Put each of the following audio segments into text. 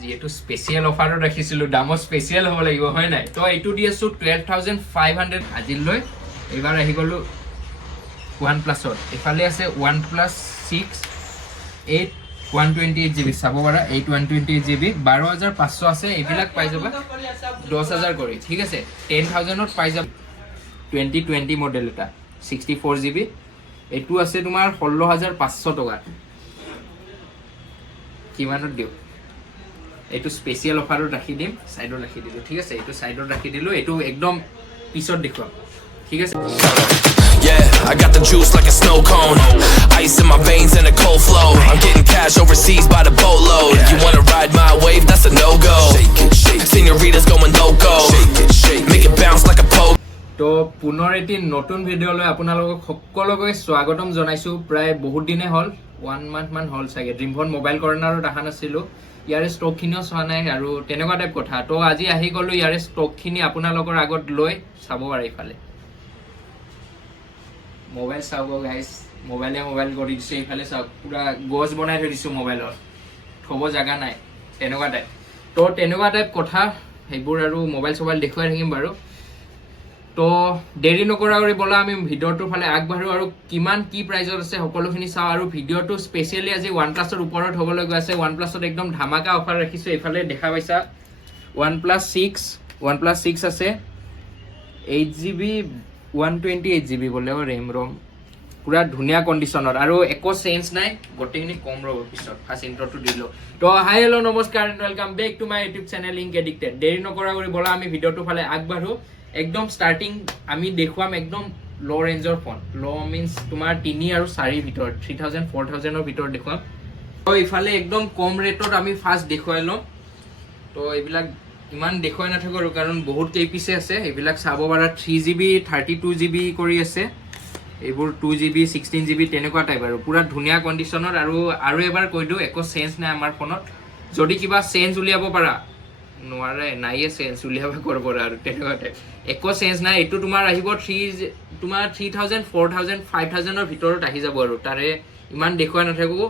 যিহেতু স্পেচিয়েল অফাৰত ৰাখিছিলোঁ দামো স্পেচিয়েল হ'ব লাগিব হয় নাই তো এইটো দি আছোঁ 12,500 আজিলৈ এইবাৰ আহি গ'লোঁ OnePlusত এইফালে আছে OnePlus 6 8 128 GB চাব পাৰা 8 128 GB 12,500 আছে এইবিলাক পাই যাবা 10,000 কৰি ঠিক আছে 10,000ত পাই যাবা 2020 মডেল এটা 64 GB এইটো আছে তোমাৰ 16,500 টকা কিমানত দিওঁ এইটো স্পেচিয়েল অফাৰত ৰাখি দিম সাইডত ৰাখি দিলো ঠিক আছে এইটো সাইডত ৰাখি দিলো এইটো একদম পিছত দেখুৱাম ঠিক আছে Yeah, I got the juice like a snow cone. Ice in my veins and a cold flow. I'm getting cash overseas by the boatload. You wanna ride my wave? That's a no-go. Senoritas going loco. Make it bounce like a pogo. তো পুনৰ এটি নতুন ভিডিঅ'লৈ আপোনালোকক সকলোকে স্বাগতম জনাইছো প্ৰায় বহুত দিনে হ'ল 1 মান্থ মান হ'ল চাগে ড্ৰিম ফোন মোবাইল কৰ্নাৰত দেখা নাছিলো ইয়াৰে ষ্টকখিনিও চোৱা নাই আৰু তেনেকুৱা টাইপ কথা তো আজি আহি গ'লো ইয়াৰে ষ্টকখিনি আপোনালোকৰ আগত লৈ চাব পাৰে ইফালে মোবাইল চাব গাইজ মোবাইল কৰি দিছে ইফালে চাওক পুৰা গছ বনাই থৈ দিছোঁ মোবাইলত থ'ব জাগা নাই তেনেকুৱা টাইপ তো তেনেকুৱা টাইপ কথা সেইবোৰ আৰু মোবাইল চবাইল দেখুৱাই থাকিম বাৰু তো দেৰি নকৰা কৰি বলা আমি ভিডিঅ'টোৰ ফালে আগবাঢ়ো আৰু কিমান কি প্ৰাইজত আছে সকলোখিনি চাওঁ আৰু ভিডিঅ'টো স্পেচিয়েলি আজি OnePlusৰ ওপৰত হ'বলৈ গৈ আছে OnePlusত একদম ধামাকা অফাৰ ৰাখিছোঁ এইফালে দেখা পাইছা OnePlus 6 আছে 8GB 128GB বোলেও ৰেম ৰম পুৰা ধুনীয়া কণ্ডিশ্যনত আৰু একো চেঞ্জ নাই গোটেইখিনি কম ৰ'ব পিছত ফাৰ্ষ্ট ইণ্ট্ৰটো দিলোঁ তো হাই হেল্ল' নমস্কাৰ and welcome back to my YouTube channel ইনকাড্ডিক্টেড দেৰি নকৰা কৰি বলা আমি ভিডিঅ'টোৰ ফালে আগবাঢ়ো একদম ষ্টাৰ্টিং আমি দেখুৱাম একদম ল' ৰেঞ্জৰ ফোন ল' মিনছ তোমাৰ 3 আৰু 4 ভিতৰত 3,000 4,000ৰ ভিতৰত দেখুৱাম তো ইফালে একদম কম ৰেটত আমি ফাৰ্ষ্ট দেখুৱাই ল'ম তো এইবিলাক ইমান দেখুৱাই নাথাকোঁ আৰু কাৰণ বহুত কেইপিছে আছে এইবিলাক চাব পাৰা 3GB 32GB কৰি আছে এইবোৰ 2GB 16GB তেনেকুৱা টাইপ আৰু পুৰা ধুনীয়া কণ্ডিশ্যনত আৰু এবাৰ কৈ দিওঁ একো চেঞ্জ নাই আমাৰ ফোনত যদি কিবা চেঞ্জ উলিয়াব পাৰা নোৱাৰে নাইয়ে চেঞ্জ উলিয়াব কৰিব আৰু তেনেকুৱা টাইপ একো চেঞ্জ নাই এইটো তোমাৰ আহিব 3,000 4,000 5,000ৰ ভিতৰত আহি যাব আৰু তাৰে ইমান দেখুৱাই নাথাকোঁ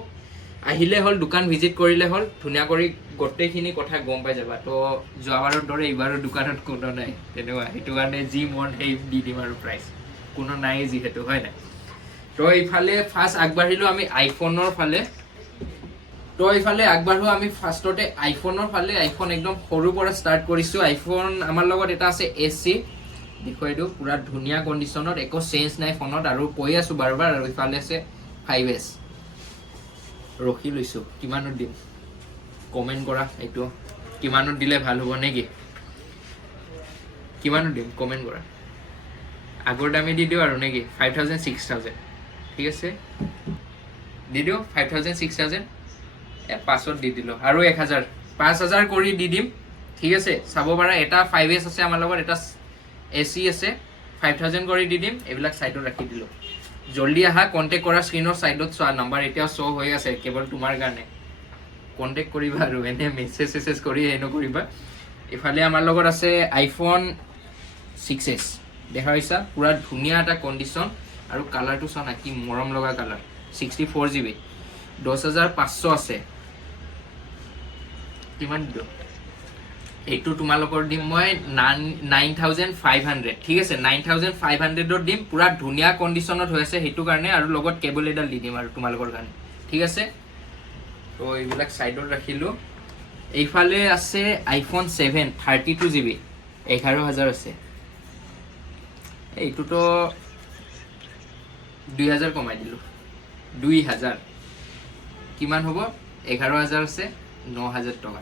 আহিলে হ'ল দোকান ভিজিট কৰিলে হ'ল ধুনীয়া কৰি গোটেইখিনি কথা গম পাই যাবা তো যোৱাবাৰৰ দৰে এইবাৰো দোকানত কোনো নাই তেনেকুৱা সেইটো কাৰণে যি মন সেই দি দিম আৰু প্ৰাইচ কোনো নাই যিহেতু হয় নাই তো এইফালে ফাৰ্ষ্ট আগবাঢ়িলোঁ আমি আইফোনৰ ফালে তো এইফালে আগবাঢ়ো আমি ফাৰ্ষ্টতে আইফোনৰ ফালে আইফোন একদম সৰুৰ পৰা ষ্টাৰ্ট কৰিছোঁ আইফোন আমাৰ লগত এটা আছে AC দেখুৱাই দিওঁ পুৰা ধুনীয়া কণ্ডিশ্যনত একো চেঞ্জ নাই ফোনত আৰু কৈ আছোঁ বাৰ বাৰ আৰু ইফালে আছে 5S ৰখি লৈছোঁ কিমানত দিম কমেণ্ট কৰা এইটো কিমানত দিলে ভাল হ'ব নেকি কিমানত দিম কমেণ্ট কৰা আগৰ দামে দি দিওঁ আৰু নেকি 5,000 6,000 ঠিক আছে দি দিওঁ 5,000 6,000 5ত দি দিলোঁ আৰু 1,000 5,000 কৰি দি দিম ঠিক আছে চাব পাৰা এটা 5S আছে আমাৰ লগত এটা AC আছে 5,000 কৰি দি দিম এইবিলাক ছাইডত ৰাখি দিলোঁ জল্দি আহা কণ্টেক্ট কৰা স্ক্ৰীনৰ ছাইডত চোৱা নাম্বাৰ এতিয়া শ্ব' হৈ আছে কেৱল তোমাৰ কাৰণে কণ্টেক্ট কৰিবা আৰু এনে মেছেজ কৰি নকৰিবা ইফালে আমাৰ লগত আছে iPhone 6S দেখা পাইছা পুৰা ধুনীয়া এটা কণ্ডিশ্যন আৰু কালাৰটো চোৱা না কি মৰম লগা কালাৰ 64GB 10,500 আছে কিমান দিওঁ এইটো তোমালোকৰ দিম মই 9,500 ঠিক আছে 9,500ত দিম পুৰা ধুনীয়া কণ্ডিশ্যনত হৈ আছে সেইটো কাৰণে আৰু লগত কেবল এডাল দি দিম আৰু তোমালোকৰ কাৰণে ঠিক আছে তো এইবিলাক ছাইডত ৰাখিলোঁ এইফালে আছে iPhone 7 32GB 11,000 আছে এইটোতো 2,000 কমাই দিলোঁ 2,000 কিমান হ'ব 11,000 আছে 9,000 টকা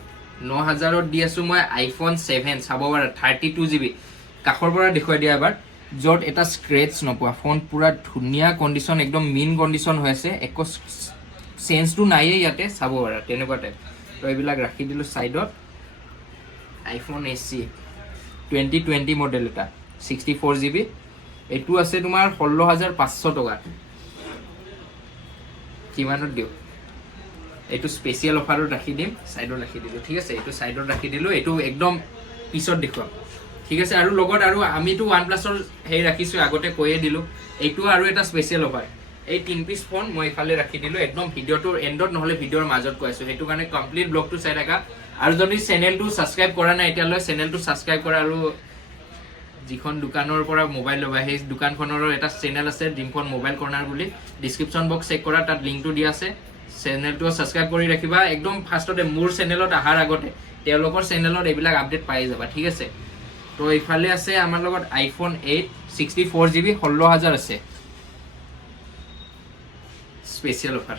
9,000ত দি আছোঁ মই iPhone 7 চাব পাৰা 32GB কাষৰ পৰা দেখুৱাই দিয়া এবাৰ য'ত এটা স্ক্ৰেচ নোপোৱা ফোন পুৰা ধুনীয়া কণ্ডিশ্যন একদম মেইন কণ্ডিশ্যন হৈ আছে একো চেঞ্জটো নাইয়ে ইয়াতে চাব পাৰা তেনেকুৱা টাইপ তো এইবিলাক ৰাখি দিলোঁ ছাইডত iPhone SE 2020 মডেল এটা 64GB এইটো আছে তোমাৰ 16,500 টকা কিমানত দিওঁ এইটো স্পেচিয়েল অফাৰত ৰাখি দিম সাইডত ৰাখি দিলোঁ ঠিক আছে এইটো সাইডত ৰাখি দিলোঁ এইটো একদম পিছত দেখুৱাম ঠিক আছে আৰু লগত আৰু আমিতো OnePlusৰ হেৰি ৰাখিছোঁ আগতে কৈয়ে দিলোঁ এইটো আৰু এটা স্পেচিয়েল অফাৰ এই 3 পিচ ফোন মই ইফালে ৰাখি দিলো একদম ভিডিওটোৰ এন্ডত নহলে ভিডিওৰ মাজত কৈ আছো হেতু কাৰণে কমপ্লিট ব্লগটো চাই থাকা আৰু যদি চেনেলটো সাবস্ক্ৰাইব কৰা নাই এতিয়ালৈ চেনেলটো সাবস্ক্ৰাইব কৰা আৰু যিখন দোকানৰ পৰা মোবাইল লবা সেই দোকানখনৰ এটা চেনেল আছে ড্ৰিমফোন মোবাইল কৰ্নাৰ বুলি ডেসক্ৰিপচন বক্স চেক কৰা তাত লিংকটো দিয়া আছে চেনেলটো সাবস্ক্ৰাইব কৰি ৰাখিবা একদম ফাৰ্ষ্টতে মোৰ চেনেলত আহাৰ আগতে তেওঁলোকৰ চেনেলত এইবিলাক আপডেট পাই যাবা ঠিক আছে তো ইফালে আছে আমাৰ লগত iPhone 8 64GB 16000 আছে স্পেশাল অফাৰ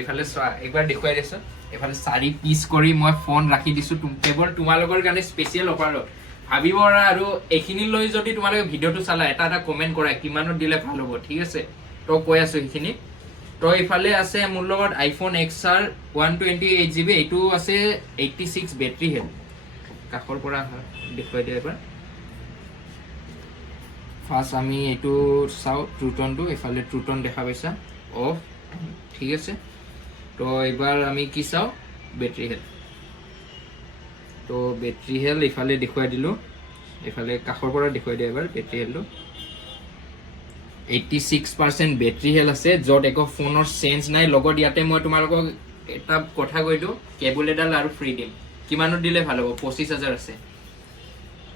এফালে একবাৰ দেখুৱাই দিছো এফালে 4 পিস কৰি মই ফোন ৰাখি দিছো কেৱল তোমালোকৰ কাৰণে স্পেশাল অফাৰত ভাবিবৰা আৰু এখিনি লৈ যদি তোমালোকে ভিডিওটো চালা এটা এটা কমেন্ট কৰা কিমানত দিলে ভাল হ'ব ঠিক আছে তো কৈ আছো এখিনি তো ইফালে আছে মোৰ লগত iPhone XR 128GB এটো আছে 86 ব্যাটাৰি হেলথ কাখৰ পৰা দেখুৱাই দিয়া এবাৰ ফাৰ্স্ট আমি এটো চাও ট্ৰুটনটো এফালে ট্ৰুটন দেখা পাইছা অফ ঠিক আছে তো এবাৰ আমি কি চাও ব্যাটাৰি হেলথ তো ব্যাটাৰি হেলথ ইফালে দেখুৱাই দিলো এফালে কাখৰ পৰা দেখুৱাই দিয়া এবাৰ ব্যাটাৰি হেলথটো 86% ব্যাটাৰি হেলথ আছে যত একো ফোনৰ সেন্স নাই লগত ইয়াতে মই তোমালোকক এটা কথা কৈতো কেবল এডাল আৰু ফ্ৰী দিম কিমানত দিলে ভাল হ'ব 25000 আছে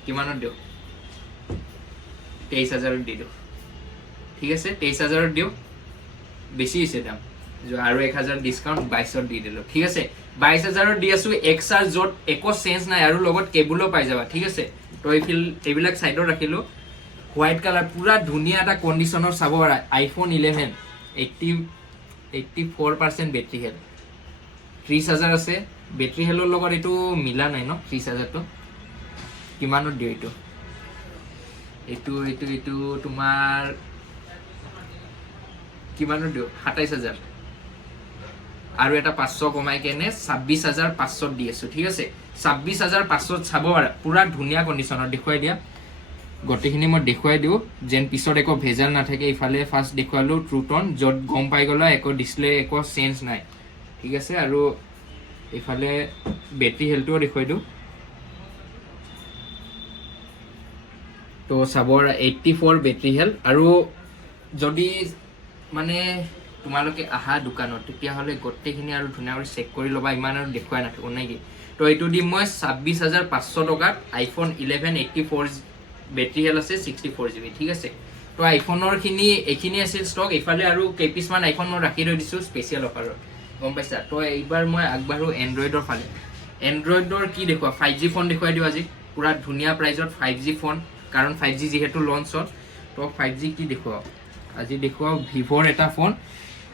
কিমানত দিও 23000 দি দিও ঠিক আছে 23000 দিও বেছি আছে দাম আৰু 1000 ডিসকাউন্ট 22 দি দিলো ঠিক আছে 22000 দি আছো XR যত একো সেন্স নাই আৰু লগত কেবলও পাই যাবা ঠিক আছে তো এইবিলাক সাইডত ৰাখিলো হোয়াইট কালাৰ পুৰা ধুনিয়া এটা কন্ডিশনৰ চাব পাৰা iPhone 11 84% ব্যাটাৰি হেলথ 30000 আছে ব্যাটাৰি হেলথৰ লগত এটো মিলা নাই ন 30000 তো কিমানত দিও এটো তোমাৰ কিমানত দিও 27000 আৰু এটা 500 কমাই কেনে 26500 দি আছো ঠিক আছে 26500 চাব পাৰা পুৰা ধুনিয়া কন্ডিশনৰ দেখুৱাই দিয়া গটেখিনি মই দেখুৱাই দিও যেন পিছত একো ভেজাল না থাকে ইফালে ফাৰ্স্ট দেখুৱালো ট্ৰুটন যত গম পাই গলা একো ডিসপ্লে একো সেন্স নাই ঠিক আছে আৰু ইফালে ব্যাটাৰি হেলথটো দেখুৱাই দিও তো সাবৰ 84 ব্যাটাৰি হেলথ আৰু যদি মানে তোমালোকে আহা দোকানত তেতিয়া হলে গটেখিনি আৰু ধুনিয়াকৈ চেক কৰি লবা ইমান আৰু দেখুৱাই নাথাকো নাই কি তো এটো দি মই 26500 টকাত iPhone 11 84 ব্যাটারি হেলথ আছে 64GB ঠিক আছে তো আইফোনৰ খিনি এখিনি আছিল ষ্টক ইফালে আৰু কেপিছমান আইফোন মই ৰাখি ৰৈ দিছো স্পেশাল অফাৰত গম পাইছা তো এইবাৰ মই আগবাঢ়ো এন্ড্ৰইডৰ ফালে এন্ড্ৰইডৰ কি দেখুৱা 5G ফোন দেখুৱাই দিও আজি পুৰা ধুনিয়া প্ৰাইজত 5G ফোন কাৰণ 5G যেহেতু লঞ্চ হ'ল তো 5G কি দেখুৱা আজি দেখুৱা ভিভোৰ এটা phone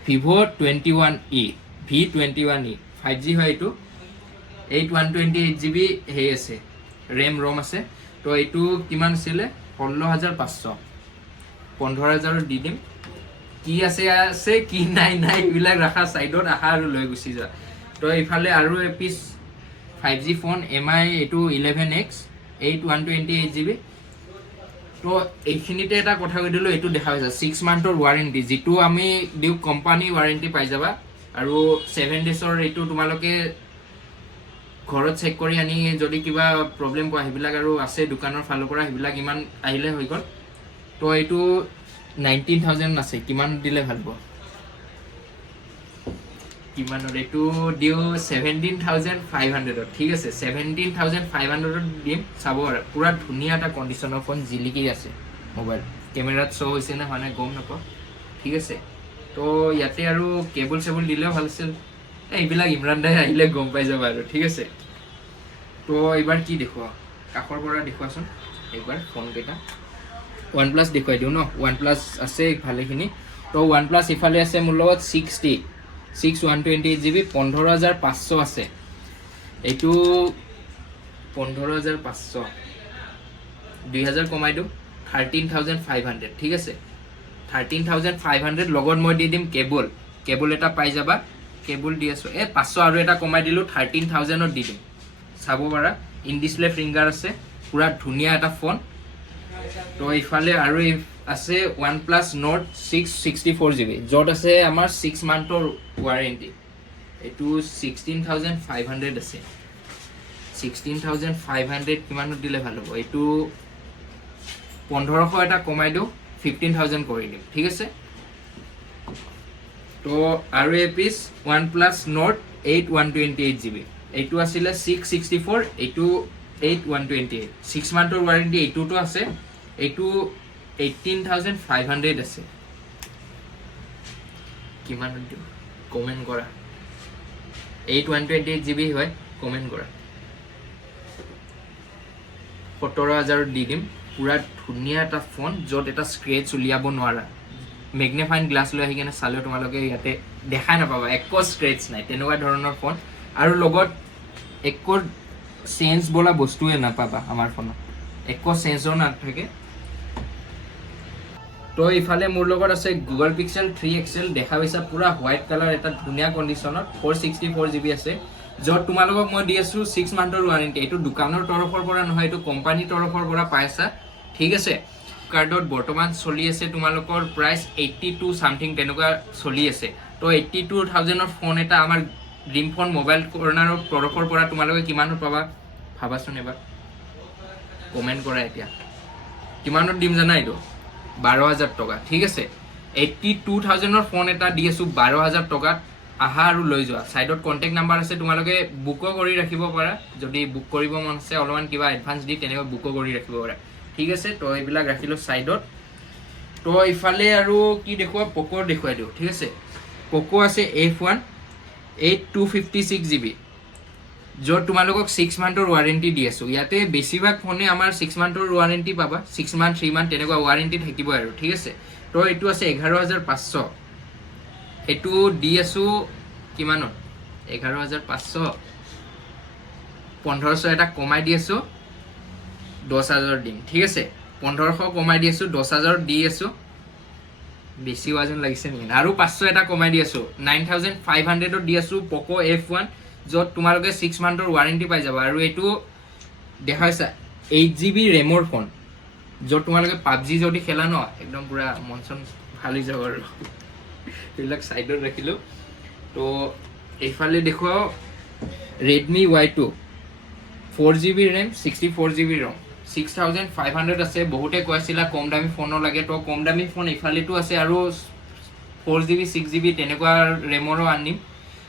Vivo 21e V21e 5G হয় এটো 128GB হে আছে RAM ROM আছে তো এটো কিমান ছিলে 16500 15000 দি দিম কি আছে কি নাই ইবিলাক ৰাখা সাইডত আহা আৰু লৈ গুছি যা তো ইফালে আৰু এপিস 5G ফোন MI এটো 11X 128GB তো এইখিনিতে এটা কথা কৈ দিলো এটো দেখা পাইছা 6 মান্থৰ ওয়াৰেন্টি যেটো আমি দিউ কোম্পানী ওয়াৰেন্টি পাই যাবা আৰু 7 ডেছৰ এটো তোমালোকে ঘৰত চেক কৰি আনি যদি কিবা প্ৰবলেম পোৱা হেবিলাক আৰু আছে দোকানৰ ফালৰ পৰা হেবিলাক ইমান আহিলে হৈ গল তো এটো 19000 আছে কিমান দিলে ভাল হ'ব কিমানৰ এটো দিও 17500 ঠিক আছে 17500 দিম চাব আৰু পুৰা ধুনিয়া এটা কন্ডিশনৰ ফোন জিলিকি আছে মোবাইল ক্যামেৰাত শো হৈছে না মানে গম নপ ঠিক আছে তো ইয়াতে আৰু কেবল সেবল দিলেও ভাল আছিল এইবিলাক ইমৰান দাই আহিলে গম পাই যাব আৰু ঠিক আছে তো এবাৰ কি দেখুৱা কাখৰ পৰা দেখুৱাচোন একবাৰ ফোন কেটা OnePlus দেখুৱাই দিও ন OnePlus আছে ভালেখিনি তো OnePlus ইফালে আছে মোৰ লগত 128GB 15500 আছে এটো 15500 2000 কমাই দিও 13500 ঠিক আছে 13500 লগত মই দি দিম কেবল এটা পাই যাবা কেবল দি আছো 500 আৰু এটা কমাই দিলো 13000 ত দি দিম চাব পাৰা ইন ডিসপ্লে ফিঙ্গাৰ আছে পুৰা ধুনিয়া এটা ফোন তো ইফালে আৰু আছে OnePlus Nord 6 64GB যত আছে আমাৰ 6 মান্থৰ ওয়াৰেন্টি এটো 16500 আছে 16500 কিমানত দিলে ভাল হ'ব এটো 1500 এটা কমাই দিও 15,000 কৰি দিম ঠিক আছে তো আৰু a piece OnePlus Nord 8 128GB এইটো আছিলে 664 এইটো 8 128 6 মান্থৰ ওয়াৰেন্টি এইটোটো আছে এইটো 18,500 আছে কিমান দিও কমেন্ট কৰা 8 128GB হয় কমেন্ট কৰা 17,000 দি দিম পুৰা ধুনীয়া এটা ফোন যত এটা স্ক্ৰেচ উলিয়াব নোৱাৰা ম্যাগনিফাইং গ্লাস লৈ আহি কেনে চালে তোমালোকে ইয়াতে দেখা নাপাবা একো স্ক্ৰেচ নাই তেনেকুৱা ধৰণৰ ফোন আৰু লগত একো সেন্স বলা বস্তুৱে নাপাবা আমাৰ ফোনত একো সেন্সও নাথাকে তো ইফালে মোৰ লগত আছে Google Pixel 3 XL দেখা পাইছা পুৰা হোৱাইট কালাৰ এটা ধুনীয়া কন্ডিশনত 464GB আছে যত তোমালোকক মই দি আছো 6 মান্থৰ ওয়াৰেন্টি এটো দোকানৰ তৰফৰ পৰা নহয় এটো কোম্পানী তৰফৰ পৰা পাইছা ঠিক আছে কাৰ্ডত বৰ্তমান চলি আছে তোমালোকৰ প্ৰাইস 82 সামথিং তেনেকুৱা চলি আছে তো 82,000 ৰ ফোন এটা আমাৰ ড্ৰিম ফোন মোবাইল কৰ্নাৰৰ তৰফৰ পৰা তোমালোকে কিমানত পাবা ভাবাচোন এবাৰ কমেন্ট কৰা এতিয়া কিমানত দিম জানা এইটো 12,000 টকা ঠিক আছে 82,000 ৰ ফোন এটা দি আছো 12,000 টকাত আহা আৰু লৈ যোৱা সাইডত কন্টাক্ট নাম্বাৰ আছে তোমালোকে বুকো কৰি ৰাখিব পাৰা যদি বুক কৰিব মন আছে অলমান কিবা এডভান্স দি তেনেকৈ বুকো কৰি ৰাখিব পাৰা ঠিক আছে তো এইবিলাক ৰাখিলো সাইডত তো ইফালে আৰু কি দেখুৱা পোকো দেখুৱাই দিও ঠিক আছে পোকো আছে F1 8256GB যত তোমালোকক 6 মান্থৰ ওয়াৰেন্টি দি আছো ইয়াতে বেছিভাগ ফোনে আমাৰ 6 মান্থৰ ওয়াৰেন্টি পাবা 6 মান্থ 3 মান্থ তেনেকুৱা ওয়াৰেন্টি থাকিব আৰু ঠিক আছে তো এটো আছে 11,500 এটো দি আছো কিমানত 11,500 1500 এটা কমাই দি আছো 10,000 দিম ঠিক আছে 1500 কমাই দি আছো 10,000 দি আছো বেছি ওজন লাগিছে নি আৰু 500 এটা কমাই দি আছো 9,500 ত দি আছো Poco F1 যত তোমালোকে 6 মান্থৰ ওয়াৰেন্টি পাই যাবা আৰু এটো দেখাইছা 8GB ৰেমৰ ফোন যত তোমালোকে PUBG যদি খেলা ন একদম পুৰা মনচন ভালি যাব আৰু এইবিলাক সাইডত ৰাখিলো তো এইফালে দেখো Redmi Y2 4GB RAM 64GB ROM 6,500 আছে বহুতে কৈছিলা কম দামী ফোন লাগে তো কম দামী ফোন ইফালেটো আছে আৰু 4GB 6GB তেনেকুৱা ৰেমৰো আনিম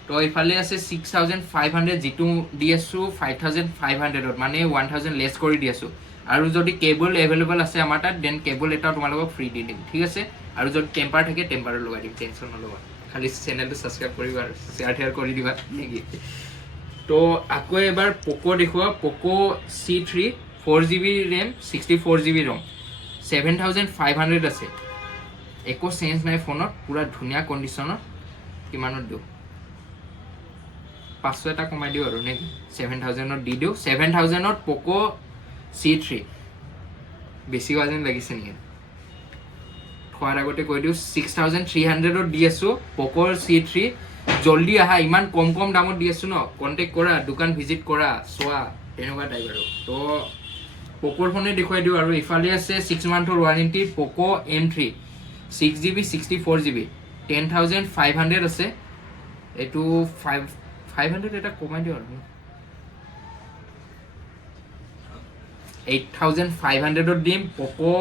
তো ইফালে আছে 6,500 জিটো দি আছো 5,500 ত মানে 1,000 লেস কৰি দি আছো আৰু যদি কেবল अवेलेबल আছে আমাৰ তাত দেন কেবল এটা তোমালোকক ফ্ৰী দি দিম ঠিক আছে আৰু যদি টেম্পাৰ থাকে টেম্পাৰ লগাই দিম টেনচন নলবা খালি চেনেলটো সাবস্ক্ৰাইব কৰিবা আৰু শেয়াৰ কৰি দিবা নেকি তো আকৌ এবাৰ পোকো দেখুৱা পোকো C3 4GB RAM 64GB ROM 7,500 আছে একো চেঞ্জ নাই ফোনত পুৰা ধুনীয়া কন্ডিশনত কিমানত দিও 500 এটা কমাই দিও আৰু নেকি 7,000 ত দি দিও 7,000 ত পোকো C3 বেছি ওজন লাগিছে নি খোৱাৰ আগতে কৈ দিও 6,300 ত দি আছো পোকো C3 জলদি আহা ইমান কম কম দামত দি আছো ন কন্টাক্ট কৰা দোকান ভিজিট কৰা সোৱা তেনেকুৱা টাইপ আৰু তো পোকোৰ ফোনে দেখুৱাই দিও আৰু ইফালে আছে 6 মান্থৰ ওয়াৰেন্টি পোকো M3 6GB 64GB 10,500 আছে এটো 500 এটা কমাই দিও আৰু 8,500 ত দিম পোকো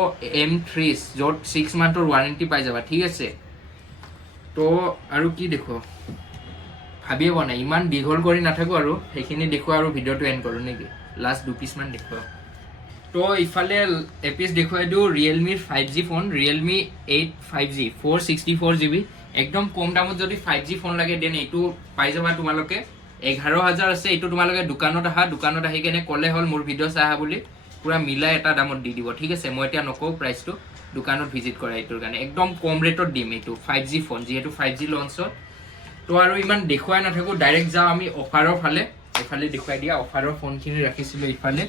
M3 যত 6 মান্থৰ ওয়াৰেন্টি পাই যাবা ঠিক আছে তো আৰু কি দেখো ভাবিয়ে বনা ইমান দীঘল কৰি নাথাকো আৰু সেইখিনি দেখো আৰু ভিডিওটো এন্ড কৰো নেকি লাষ্ট 2 পিস মান দেখো তো ইফালে এপিস দেখুৱাই দিও Realme 5G phone Realme 8 5G 464GB একদম কম দামত যদি 5G ফোন লাগে দেন এটো পাই যাবা তোমালোকে 11,000 আছে এটো তোমালোকে দোকানত আহি কেনে কলে হল মোৰ ভিডিও চাহা বুলি পুৰা মিলাই এটা দামত দি দিব ঠিক আছে মই এতিয়া নকও প্ৰাইসটো দোকানত ভিজিট কৰা এটোৰ কাৰণে একদম কম ৰেটত দিম এটো 5G ফোন যেহেতু 5G লঞ্চ তো আৰু ইমান দেখুৱাই নাথাকো ডাইৰেক্ট যাও আমি অফাৰৰ ফালে এফালে দেখুৱাই দিয়া অফাৰৰ ফোনখিনি ৰাখিছিলো ইফালে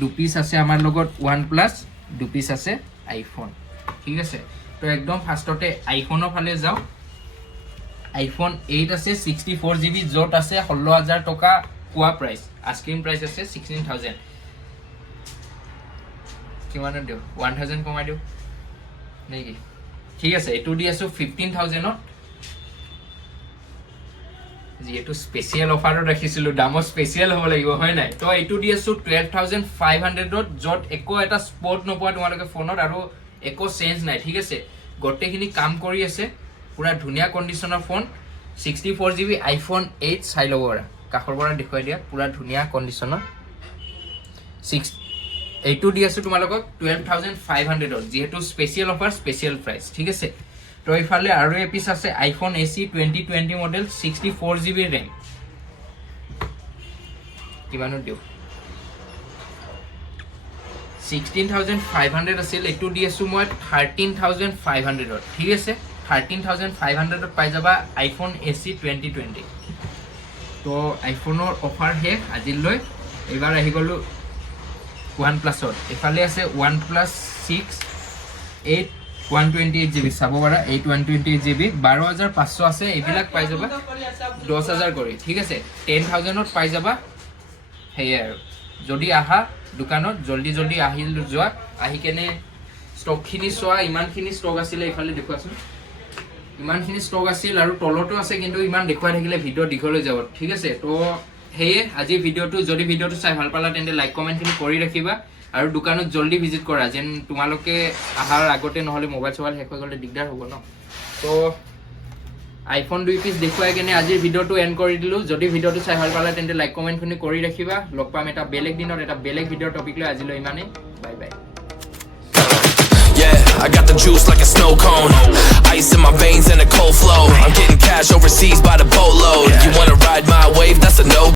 দু পিস আছে আমাৰ লগত OnePlus দু পিস আছে iPhone ঠিক আছে তো একদম ফাৰ্ষ্টতে iPhoneৰ ফালে যাও iPhone 8 আছে 64GB যত আছে 16,000 টকা কোৱা প্ৰাইস আস্কিং প্ৰাইস আছে 16,000 কিমান দিও 1,000 কমাই দিও নেকি ঠিক আছে এটো দি আছো 15,000 ত যেহেতু স্পেশাল অফাৰত ৰাখিছিলো দাম স্পেশাল হ'ব লাগিব হয় নাই তো এটো দি আছো 12,500 ত যত একো এটা স্পট নপোৱা তোমালোকে ফোনত আৰু একো চেঞ্জ নাই ঠিক আছে গোটেইখিনি কাম কৰি আছে পুৰা ধুনীয়া কণ্ডিশ্যনৰ ফোন 64GB iPhone 8 চাই ল'ব পাৰা কাখৰ পৰা দেখুৱাই দিয়া পুৰা ধুনীয়া কণ্ডিশ্যনৰ এইটো দি আছো তোমালোকক 12500 যেহেতু স্পেচিয়েল অফাৰ স্পেচিয়েল প্ৰাইচ ঠিক আছে তো ইফালে আৰু এপিস আছে iPhone SE 2020 model 64GB RAM কিমানো দিও 16500 আছিল এইটো দি আছো মই 13500 ঠিক আছে 13500 পাই যাবা iPhone SE 2020 তো আইফোনৰ অফাৰ হে আজিলৈ এবাৰ আহি গলো OnePlus এফালে আছে OnePlus 6 8 128GB চাব পাৰা 8 128GB 12500 আছে এইবিলাক পাই যাবা 10000 কৰি ঠিক আছে 10000 ত পাই যাবা হেয়া যদি আহা দোকানত জলদি জলদি আহিল যোৱা আহি কেনে ষ্টক খিনি সোৱা ইমানখিনি ষ্টক আছিল ইফালে দেখুৱাছোন ইমানখিনি ষ্টক আছিল আৰু তলতো আছে কিন্তু ইমান দেখুৱাই থাকিলে ভিডিও দীঘল হৈ যাব ঠিক আছে তো হেয়ে আজি ভিডিওটো যদি ভিডিওটো চাই ভাল পালা তেন্তে লাইক কমেন্ট খিনি কৰি ৰাখিবা আৰু দোকানত জলদি ভিজিট কৰা যেন তোমালোকে আহাৰ আগতে নহলে মোবাইল সবাইল হেক হৈ গলে দিগদাৰ হ'ব ন তো আইফোন 2 পিস দেখুৱাই কেনে আজি ভিডিওটো এন্ড কৰি দিলো যদি ভিডিওটো চাই ভাল পালা তেন্তে লাইক কমেন্ট খিনি কৰি ৰাখিবা লগ পাম এটা বেলেগ দিনত এটা বেলেগ ভিডিও টপিক লৈ আজিলৈ ইমানে bye bye Yeah, I got the juice like a snow cone. Ice in my veins and a cold flow. I'm getting cash overseas by the boatload. You wanna ride my wave? That's a no.